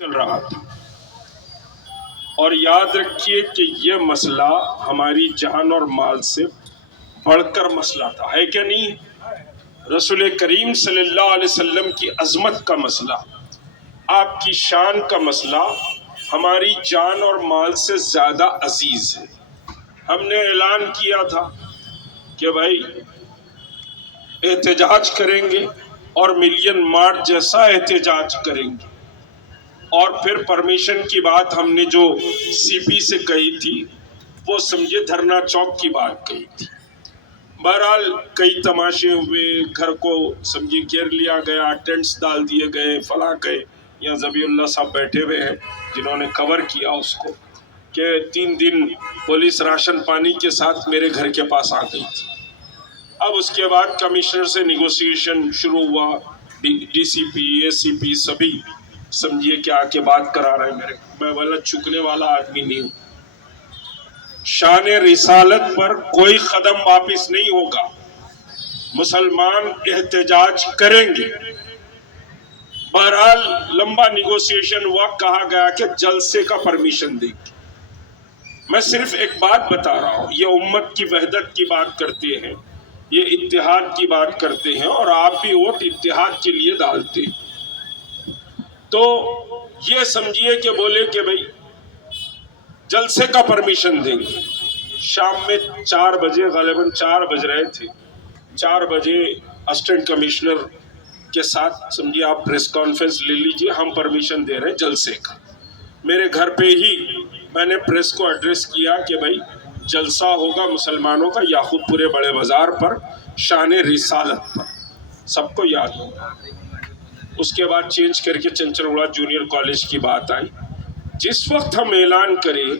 چل رہا تھا اور یاد رکھیے کہ یہ مسئلہ ہماری جان اور مال سے بڑھ کر مسئلہ تھا، ہے کہ نہیں؟ رسول کریم صلی اللہ علیہ وسلم کی عظمت کا مسئلہ، آپ کی شان کا مسئلہ ہماری جان اور مال سے زیادہ عزیز ہے۔ ہم نے اعلان کیا تھا کہ بھائی احتجاج کریں گے اور ملین مارچ جیسا احتجاج کریں گے، اور پھر پرمیشن کی بات ہم نے جو سی پی سے کہی تھی وہ سمجھے دھرنا چوک کی بات کہی تھی۔ بہرحال کئی تماشے ہوئے، گھر کو سمجھے گھیر لیا گیا، ٹینٹس ڈال دیے گئے، فلاں گئے۔ یہاں ذبیح اللہ صاحب بیٹھے ہوئے ہیں جنہوں نے کور کیا اس کو کہ 3 دن پولیس راشن پانی کے ساتھ میرے گھر کے پاس آ گئی تھی۔ اب اس کے بعد کمشنر سے نیگوسیشن شروع ہوا، ڈی سی پی، اے سی پی سبھی سمجھیے کہ آ کے بات کرا رہے ہیں میں بولا چکنے والا آدمی نہیں ہوں، شان رسالت پر کوئی قدم واپس نہیں ہوگا، مسلمان احتجاج کریں گے۔ بہرحال لمبا نیگوسیشن ہوا، کہا گیا کہ جلسے کا پرمیشن دیں گے۔ میں صرف ایک بات بتا رہا ہوں، یہ امت کی وحدت کی بات کرتے ہیں، یہ اتحاد کی بات کرتے ہیں، اور آپ بھی ووٹ اتحاد کے لیے ڈالتے ہیں۔ تو یہ سمجھیے کہ بولے کہ بھئی جلسے کا پرمیشن دیں گے۔ شام میں 4 بجے، غالباً 4 بج رہے تھے، 4 بجے اسسٹنٹ کمشنر کے ساتھ سمجھیے آپ پریس کانفرنس لے لیجئے، ہم پرمیشن دے رہے ہیں جلسے کا۔ میرے گھر پہ ہی میں نے پریس کو ایڈریس کیا کہ بھئی جلسہ ہوگا مسلمانوں کا یاقوت پورے بڑے بازار پر، شان رسالت پر، سب کو یاد ہوگا۔ اس کے بعد چینج کر کے چنچل گوڑا جونیئر کالج کی بات آئی۔ جس وقت ہم اعلان کریں،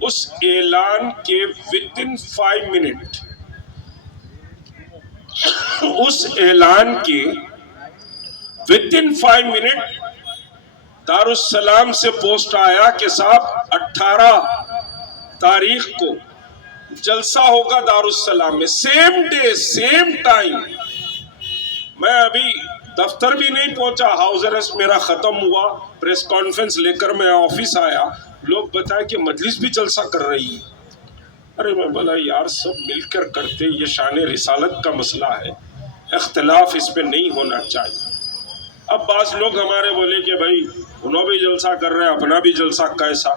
اس اعلان کے within 5 منٹ، اس اعلان کے within 5 منٹ دارالسلام سے پوسٹ آیا کہ صاحب 18 تاریخ کو جلسہ ہوگا دارالسلام میں، سیم ڈے سیم ٹائم۔ میں ابھی دفتر بھی نہیں پہنچا، ہاؤس ارسٹ میرا ختم ہوا، پریس کانفرنس لے کر میں آفس آیا، لوگ بتائے کہ مجلس بھی جلسہ کر رہی ہے۔ ارے میں بولا یار سب مل کر کرتے، یہ شان رسالت کا مسئلہ ہے، اختلاف اس پہ نہیں ہونا چاہیے۔ اب بعض لوگ ہمارے بولے کہ بھائی انہوں بھی جلسہ کر رہے ہیں، اپنا بھی جلسہ کیسا؟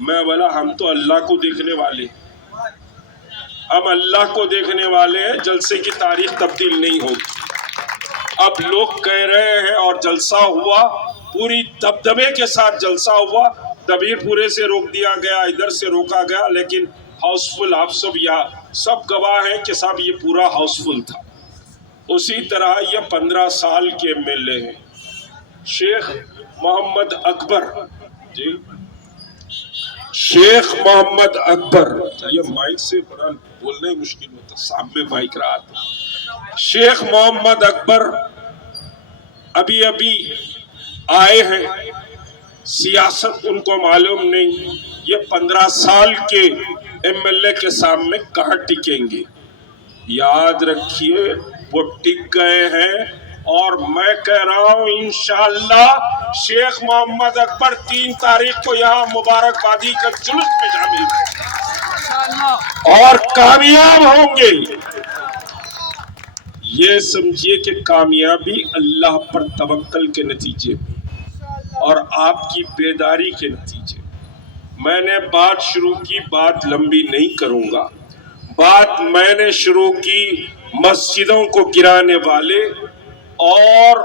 میں بولا ہم تو اللہ کو دیکھنے والے، ہم اللہ کو دیکھنے والے ہیں، جلسے کی تاریخ تبدیل نہیں ہوگی۔ اب لوگ کہہ رہے ہیں اور جلسہ ہوا، پوری دبدبے کے ساتھ جلسہ ہوا، دبیر پورے سے روک دیا گیا، ادھر سے روکا گیا، لیکن ہاؤس فل، آپ سب یہاں سب گواہ ہیں کہ صاحب یہ پورا ہاؤس فل تھا۔ اسی طرح یہ 15 سال کے ایم ایل اے ہیں، شیخ محمد اکبر، جی شیخ محمد اکبر، یہ مائک سے بڑا بولنا ہی مشکل ہوتا، سامنے مائک رہا تھا۔ شیخ محمد اکبر ابھی آئے ہیں، سیاست ان کو معلوم نہیں، یہ 15 سال کے ایم ایل اے کے سامنے کہاں ٹکیں گے؟ یاد رکھیے وہ ٹک گئے ہیں، اور میں کہہ رہا ہوں انشاءاللہ شیخ محمد اکبر 3 تاریخ کو یہاں مبارکبادی کا جلوس میں شامل اور کامیاب ہوں گے۔ یہ سمجھیے کہ کامیابی اللہ پر توکل کے نتیجے میں اور آپ کی بیداری کے نتیجے میں۔ میں نے بات شروع کی، بات لمبی نہیں کروں گا، بات میں نے شروع کی مسجدوں کو گرانے والے اور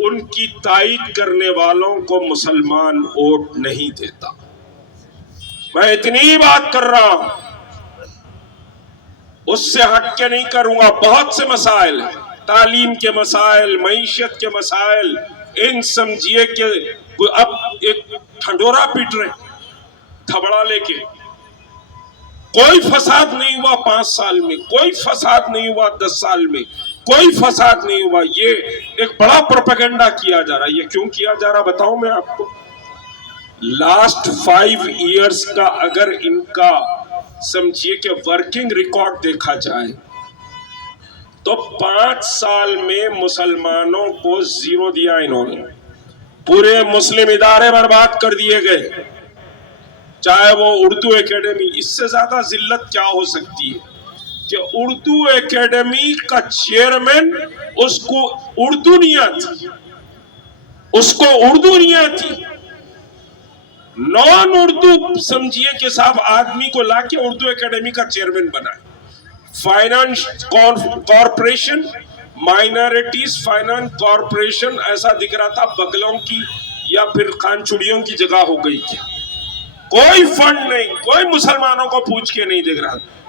ان کی تائید کرنے والوں کو مسلمان ووٹ نہیں دیتا، میں اتنی ہی بات کر رہا ہوں، اس سے ہٹ کے نہیں کروں گا۔ بہت سے مسائل، تعلیم کے مسائل، معیشت کے مسائل، ان سمجھیے کہ اب ایک ٹھنڈورا پیٹ رہے تھبڑا لے کے۔ کوئی فساد نہیں ہوا 5 سال میں، کوئی فساد نہیں ہوا 10 سال میں، کوئی فساد نہیں ہوا۔ یہ ایک بڑا پروپیگنڈا کیا جا رہا ہے۔ یہ کیوں کیا جا رہا بتاؤں میں آپ کو؟ لاسٹ 5 ایئرز کا اگر ان کا سمجھیے کہ ورکنگ ریکارڈ دیکھا جائے تو 5 سال میں مسلمانوں کو 0 دیا انہوں نے، پورے مسلم ادارے برباد کر دیے گئے، چاہے وہ اردو اکیڈمی. اس سے زیادہ ذلت کیا ہو سکتی ہے کہ اردو اکیڈمی کا چیئرمین اس کو اردو نہیں آتی، اس کو اردو نہیں آتی، نان اردو سمجھیے کہ صاحب آدمی کو لا کے اردو اکیڈمی کا چیئرمین بنائے. Finance corporation, minorities finance corporation ایسا دکھ رہا تھا بگلوں کی یا پھر خان چڑیوں کی جگہ ہو گئی تھی. کوئی فنڈ نہیں، کوئی مسلمانوں کو پوچھ کے نہیں دیکھ رہا.